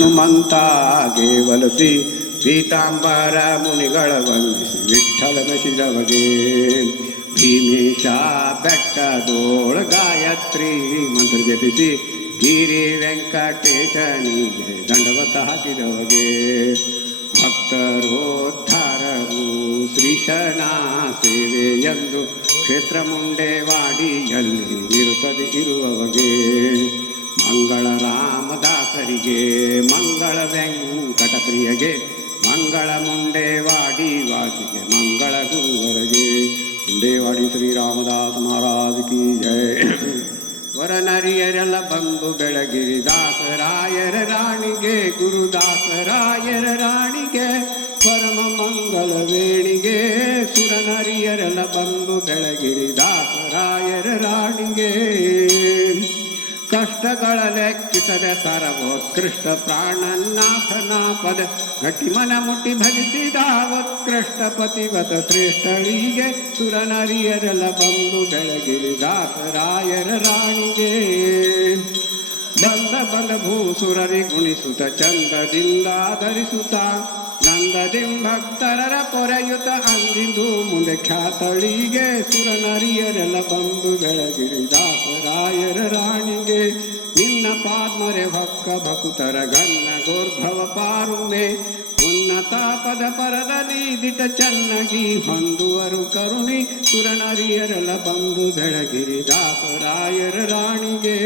ಹನುಮಂತಾಗೆ ಪೀತಾಂಬರ ಮುನಿಗಳ ವಂದಿಸಿ ವಿಠ್ಠಲನ ಶಿರವಗೆ ಭೀಮೇಶ ಬೆಟ್ಟದೋಳ ಗಾಯತ್ರಿ ಮಂತ್ರ ಜಪಿಸಿ ಗಿರಿ ವೆಂಕಟೇಶನಿಗೆ ದಂಡವತ ಹಾಕಿದವಗೆ ಭಕ್ತರೋದ್ಧಾರವು ಶ್ರೀಶನ ಸೇವೆಯೆಂದು ಕ್ಷೇತ್ರ ಮುಂಡೇವಾಡಿಯಲ್ಲಿ ಇರುತ್ತದೆ ಇರುವವಗೆ ಮಂಗಳ ರಾಮದಾಸರಿಗೆ ಮಂಗಳ ವೆಂಕಟಪ್ರಿಯಗೆ ಮಂಗಳ ಮುಂಡೇವಾಡಿ ವಾಸಿಗೆ ಮಂಗಳ ಗುರುವರಗೆ ಮುಂಡೇವಾಡಿ ಶ್ರೀರಾಮದಾಸ ಮಹಾರಾಜ್ ಕಿ ಜಯ. ವರನರಿಯರೆಲ್ಲ ಬಂದು ಬೆಳಗಿರಿ ದಾಸರಾಯರ ರಾಣಿಗೆ ಗುರುದಾಸರಾಯರ ರಾಣಿಗೆ ಪರಮ ಮಂಗಲ ವೇಣಿಗೆ ಸುರನರಿಯರೆಲ್ಲ ಬಂದು ಬೆಳಗಿರಿ ದಾಸರಾಯರ ರಾಣಿಗೆ ಕಷ್ಟಗಳ ಲೆಕ್ಕಿಸದೆ ಸರ್ವೋತ್ಕೃಷ್ಟ ಪ್ರಾಣನಾಥನ ಪದ ಗಟ್ಟಿ ಮನ ಮುಟ್ಟಿ ಭಜಿಸಿದ ಉತ್ಕೃಷ್ಟ ಪತಿವತ ಶ್ರೇಷ್ಠಳಿಗೆ ಸುರನರಿಯರೆಲ್ಲ ಬಂದು ಬೆಳಗಿರಿ ದಾಸರಾಯರ ರಾಣಿಗೆ ಬಂದ ಬಂದ ಭೂಸುರರಿ ಗುಣಿಸುತ್ತ ಚಂದದಿಂದ ಧರಿಸುತ್ತ ನಂದದಿಂಭಕ್ತರ ಪೊರೆಯುತ ಅಂದಿಂದು ಮುಂದೆ ಖ್ಯಾತಳಿಗೆ ಸುರನರಿಯರೆಲ್ಲ ಬಂದು ಬೆಳಗಿರಿ ದಾಸರಾಯರ ರಾಣಿಗೆ ನಿನ್ನ ಪಾದ್ಮರೆ ಭಕ್ಕ ಭಕುತರ ಗನ್ನ ಗೋರ್ಭವ ಪಾರುಮೆ ಉನ್ನತ ಪದ ಪರದಲ್ಲಿ ದಿಟ ಚೆನ್ನಾಗಿ ಹೊಂದುವರು ಕರುಣಿ ಸುರನರಿಯರೆಲ್ಲ ಬಂದು ಬೆಳಗಿರಿ ದಾಸರಾಯರ ರಾಣಿಗೆ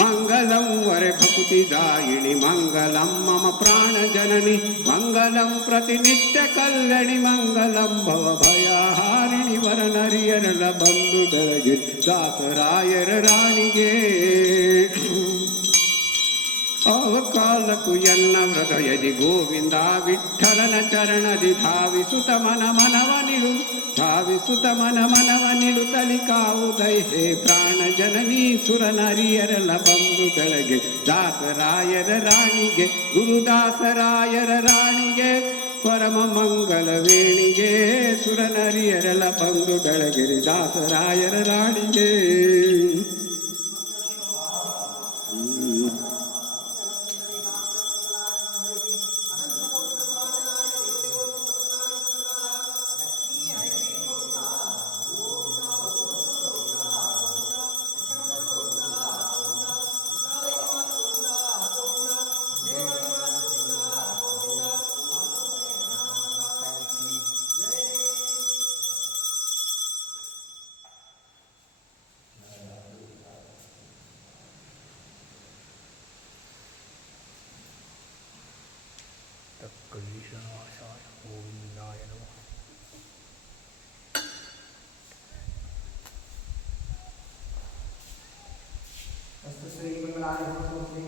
ಮಂಗಲಂ ವರೆ ಭಕುತಿದಾಯಿಣಿ ಮಂಗಲಂ ಮಮ ಪ್ರಾಣ ಜನನಿ ಮಂಗಲಂ ಪ್ರತಿನಿತ್ಯ ಕಲ್ಯಾಣಿ ಮಂಗಲಂ ಭವ ಭಯಹಾರಿಣಿ ವರನರಿಯರೆಲ್ಲ ಬಂದು ಬೆಳಗಿ ದಾಸರಾಯರ ರಾಣಿಗೆ ಅವಕಾಲಕ್ಕೂ ಎನ್ನ ಹೃದಯದಿ ಗೋವಿಂದ ವಿಠ್ಠಲನ ಚರಣದಿ ಧಾವಿಸುತ ಮನ ಮನವನಿಡು ಧಾವಿಸುತ ಮನ ಮನವನಿಡುತ್ತಲಿ ಕಾವುದೈ ಹೇ ಪ್ರಾಣ ಜನನಿ ಸುರನರಿಯರೆಲ್ಲ ಬಂದು ಬೆಳಗ್ಗೆ ದಾಸರಾಯರ ರಾಣಿಗೆ ಗುರುದಾಸರಾಯರ ರಾಣಿಗೆ ಪರಮ ಮಂಗಲ ವೇಣಿಗೆ ಸುರನರಿಯರೆಲ್ಲ ಬಂದು ಬೆಳಗಿರಿ ದಾಸರಾಯರ ರಾಣಿಗೆ. ಕಲೀಶನಾಶಾಯ ಗೋವಿಂದಾಯ ನಮಃ. ಅಸ್ತು ಶ್ರೀ ಮಂಗಳಾಯ ಶ್ರೀ